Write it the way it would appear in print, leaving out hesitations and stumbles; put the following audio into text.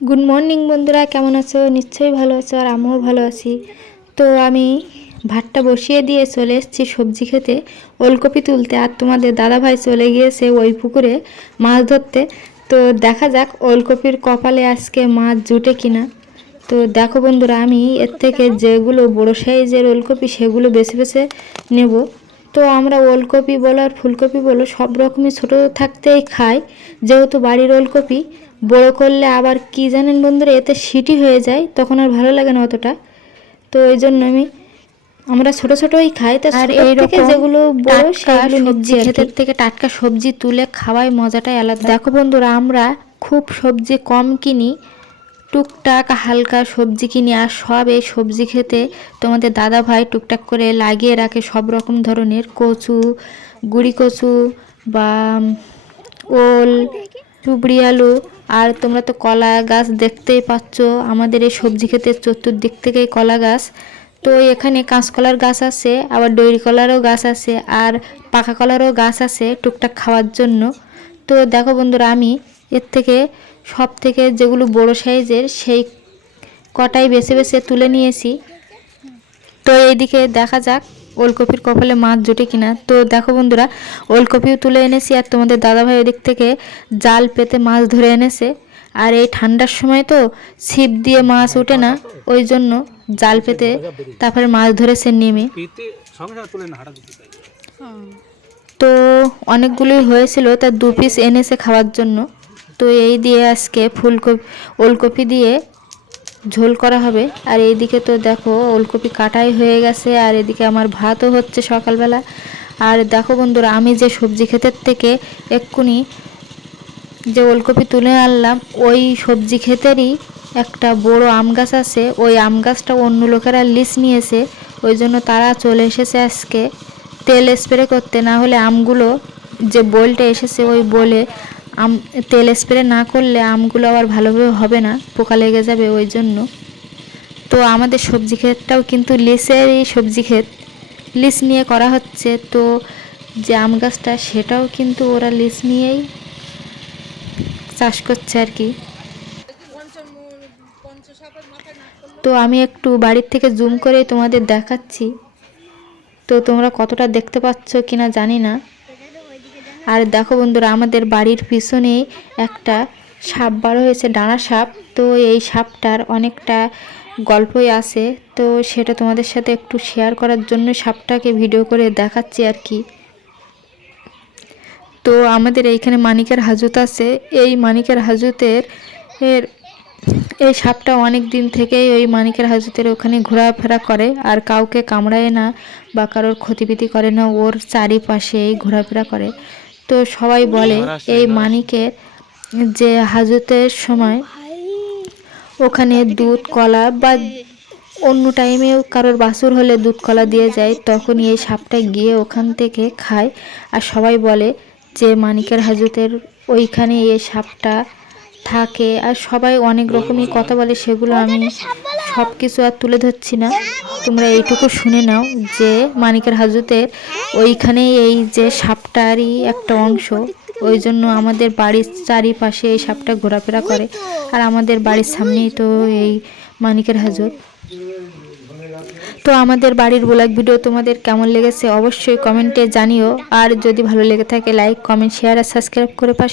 Good morning বন্ধুরা, কেমন আছো? নিশ্চয়ই ভালো আছো, আর আমিও ভালো আছি। তো আমি ভাতটা বসিয়ে দিয়ে চলে এসেছি সবজি খেতে, ওলকপি তুলতে। আর তোমাদের দাদাভাই চলে গিয়েছে ওই পুকুরে মাছ ধরতে। তো দেখা যাক ওলকপির কপালে আজকে মাছ জুটে কিনা। তো দেখো বন্ধুরা, আমি এর থেকে যেগুলো বড়ো সাইজের ওলকপি সেগুলো বেছে বেছে নেব। তো আমরা ওলকপি বলো আর ফুলকপি বলো সব রকমই ছোটো থাকতেই খাই, যেহেতু বাড়ির ওলকপি। বড় করলে আবার কি জানেন বন্ধুরা, এতে সিটি হয়ে যায়, তখন আর ভালো লাগে না অতটা। তো এই জন্য আমরা ছোট ছোটই খাই। তো আর এইরকম যেগুলো বড় সেগুলো সবজি ক্ষেতের থেকে টাটকা সবজি তুলে খাওয়াই মজাটাই আলাদা। দেখো বন্ধুরা, আমরা খুব সবজি কম কিনি, টুকটাক হালকা সবজি কিনি। আর সব এই সবজি খেতে তোমাদের দাদা ভাই টুকটাক করে লাগিয়ে রাখে সব রকম ধরনের কচু, গুড়ি কচু বা ওল, টুবড়ি আলু। আর তোমরা তো কলা গাছ দেখতেই পাচ্ছ, আমাদের এই সবজি ক্ষেতের চতুর্দিক থেকেই কলা গাছ। তো এখানে কাঁচকলার গাছ আছে, আবার দইরি কলারও গাছ আছে, আর পাকা কলারও গাছ আছে টুকটাক খাওয়ার জন্য। তো দেখো বন্ধুরা, আমি এর থেকে সব থেকে যেগুলো বড় সাইজের সেই কটাই বেছে বেছে তুলে নিয়েছি। তো এইদিকে দেখা যাক ওলকপির কপালে মাছ জোটে কিনা। তো দেখো বন্ধুরা, ওলকপিও তুলে এনেছি, আর তোমাদের দাদাভাই ওদিক থেকে জাল পেতে মাছ ধরে এনেছে। আর এই ঠান্ডার সময় তো ছিপ দিয়ে মাছ ওঠে না, ওই জন্য জাল পেতে তারপরে মাছ ধরেছে নেমে। তো অনেকগুলোই হয়েছিল, তার 2 পিস এনেছে খাওয়ার জন্য। তো এই দিয়ে আজকে ফুলকপি ওলকপি দিয়ে ঝোল করা হবে। আর এইদিকে তো দেখো ওলকপি কাটাই হয়ে গেছে, আর এদিকে আমার ভাতও হচ্ছে সকালবেলা। আর দেখো বন্ধুরা, আমি যে সবজি ক্ষেতের থেকে এক্ষুনি যে ওলকপি তুলে আনলাম, ওই সবজি ক্ষেতেরই একটা বড় আম গাছ আছে। ওই আম গাছটা অন্য লোকেরা লিজ নিয়েছে, ওই জন্য তারা চলে এসেছে আজকে তেল স্প্রে করতে। না হলে আমগুলো যে বোলটা এসেছে, ওই বোলে আম তেল স্প্রে না করলে আমগুলো আবার ভালোভাবে হবে না, পোকা লেগে যাবে, ওই জন্য। তো আমাদের সবজি ক্ষেতটাও কিন্তু লিসেরই সবজি ক্ষেত, লিস নিয়ে করা হচ্ছে। তো যে আম গাছটা সেটাও কিন্তু ওরা লিস নিয়েই চাষ করছে আর কি। তো আমি একটু বাড়ির থেকে জুম করে তোমাদের দেখাচ্ছি, তো তোমরা কতটা দেখতে পাচ্ছ কিনা জানি না। আর দেখো বন্ধুরা, আমাদের বাড়ির পিছনে একটা সাপ বার হয়েছে, ডানা সাপ। তো এই সাপটার অনেকটা গল্পই আছে, তো সেটা তোমাদের সাথে একটু শেয়ার করার জন্য সাপটাকে ভিডিও করে দেখাচ্ছি আর কি। তো আমাদের এইখানে মানিকের হাজত আছে, এই মানিকের হাজতের এই সাপটা অনেক দিন থেকেই ওই মানিকের হাজতের ওখানে ঘোরাফেরা করে, আর কাউকে কামড়ায় না বা কারোর ক্ষতিবিতি করে না, ওর চারিপাশেই ঘোরাফেরা করে। তো সবাই বলে এই মানিকের যে হাজতের সময় ওখানে দুধ কলা বা অন্য টাইমেও কারোর বাছুর হলে দুধ কলা দিয়ে যায়, তখনই এই সাপটা গিয়ে ওখান থেকে খায়। আর সবাই বলে যে মানিকের হাজতের ওইখানে এই সাপটা থাকে। আর সবাই অনেক রকমই কথা বলে, সেগুলো আমি সব কিছু আর তুলে ধরছি না, তোমরা এইটুকু শুনে নাও যে মানিকের হাজতের ওইখানেই এই যে সাপটারই একটা অংশ, ওই জন্য আমাদের বাড়ির চারিপাশে এই সাপটা ঘোরাফেরা করে। আর আমাদের বাড়ির সামনেই তো এই মানিকের হাজত। তো আমাদের বাড়ির ব্লগ ভিডিও তোমাদের কেমন লেগেছে অবশ্যই কমেন্টে জানিও। আর যদি ভালো লেগে থাকে লাইক, কমেন্ট, শেয়ার আর সাবস্ক্রাইব করে পাশে